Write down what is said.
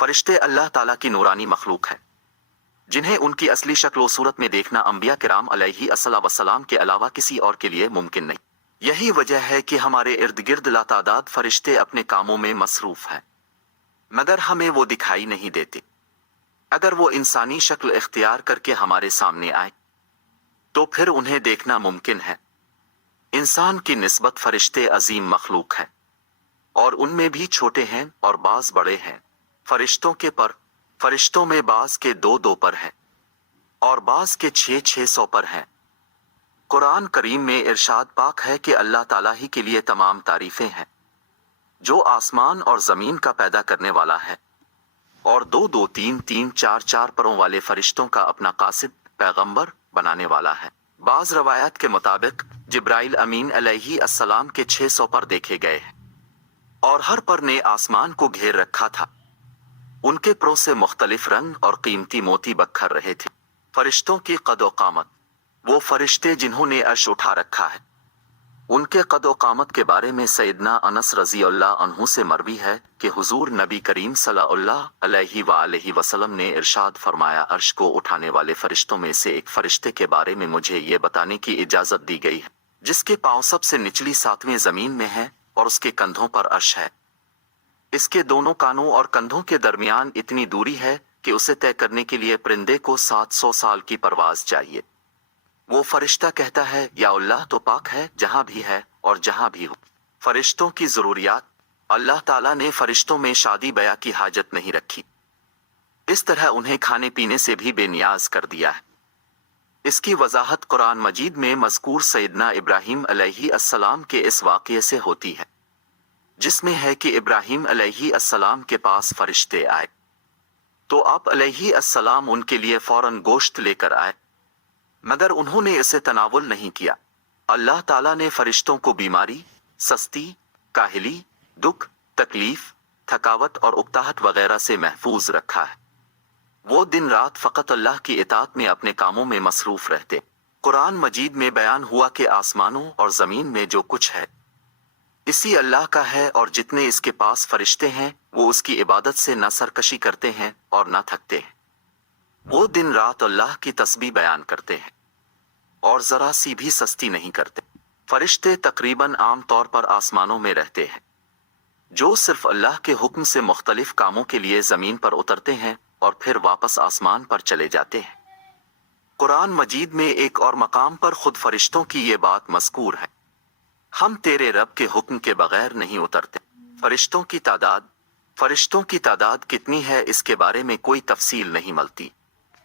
फरिश्ते अल्लाह ताला की नूरानी मखलूक है, जिन्हें उनकी असली शक्ल व सूरत में देखना अंबिया किराम अलैहिस्सलाम के अलावा किसी और के लिए मुमकिन नहीं। यही वजह है कि हमारे इर्द गिर्द लातादाद फरिश्ते अपने कामों में मसरूफ हैं, मगर हमें वो दिखाई नहीं देते। अगर वो इंसानी शक्ल इख्तियार करके हमारे सामने आए तो फिर उन्हें देखना मुमकिन है। इंसान की निस्बत फरिश्ते अजीम मखलूक है और उनमें भी छोटे हैं और बाज बड़े हैं। फरिश्तों में बाज के 2 पर हैं और बाज के 600 पर हैं। कुरान करीम में इरशाद पाक है कि अल्लाह ताला ही के लिए तमाम तारीफें हैं, जो आसमान और जमीन का पैदा करने वाला है और 2 3 4 परों वाले फरिश्तों का अपना कासिद पैगंबर बनाने वाला है। बाज रवायत के मुताबिक जिब्राइल अमीन अलैहिस्सलाम के 600 पर देखे गए हैं और हर पर ने आसमान को घेर रखा था। उनके परों से मुख्तलिफ रंग और कीमती मोती बखर रहे थे। फरिश्तों की कदो कामत, वो फरिश्ते जिन्होंने अर्श उठा रखा है, उनके कदो कामत के बारे में सैयदना अनस रजी अल्लाह अन्हु से मरवी है कि हुजूर नबी करीम सल्लल्लाहु अलैहि वसल्लम ने इरशाद फरमाया, अर्श को उठाने वाले फरिश्तों में से एक फरिश्ते के बारे में मुझे ये बताने की इजाजत दी गई है, जिसके पांव सबसे निचली 7वें जमीन में है और उसके कंधों पर अर्श है। इसके दोनों कानों और कंधों के दरमियान इतनी दूरी है कि उसे तय करने के लिए परिंदे को 700 साल की परवाज चाहिए। वो फरिश्ता कहता है, या अल्लाह तो पाक है जहां भी है और जहां भी हो। फरिश्तों की जरूरियात, अल्लाह ताला ने फरिश्तों में शादी ब्याह की हाजत नहीं रखी, इस तरह उन्हें खाने पीने से भी बेनियाज कर दिया है। इसकी वजाहत कुरान मजीद में मज़कूर सैयदना इब्राहीम अलैहिस्सलाम के इस वाक़ये से होती है, जिसमें है कि इब्राहीम अलैहिस्सलाम के पास फरिश्ते आए तो आप अलैहिस्सलाम उनके लिए फौरन गोश्त लेकर आए, मगर उन्होंने इसे तनावुल नहीं किया। अल्लाह ताला ने फरिश्तों को बीमारी, सस्ती, काहिली, दुख, तकलीफ, थकावट और उकताहट वगैरह से महफूज रखा है। वो दिन रात फ़कत अल्लाह की इताअत में अपने कामों में मसरूफ रहते। कुरान मजीद में बयान हुआ कि आसमानों और ज़मीन में जो कुछ है इसी अल्लाह का है और जितने इसके पास फरिश्ते हैं वो उसकी इबादत से न सरकशी करते हैं और न थकते हैं। वो दिन रात अल्लाह की तस्बीह बयान करते हैं और जरा सी भी सस्ती नहीं करते। फरिश्ते तकरीबन आम तौर पर आसमानों में रहते हैं, जो सिर्फ अल्लाह के हुक्म से मुख्तलिफ कामों के लिए जमीन पर उतरते हैं और फिर वापस आसमान पर चले जाते हैं। कुरान मजीद में एक और मकाम पर खुद फरिश्तों की ये बात मज़कूर है, हम तेरे रब के हुक्म के बगैर नहीं उतरते। फरिश्तों की तादाद कितनी है इसके बारे में कोई तफसील नहीं मिलती।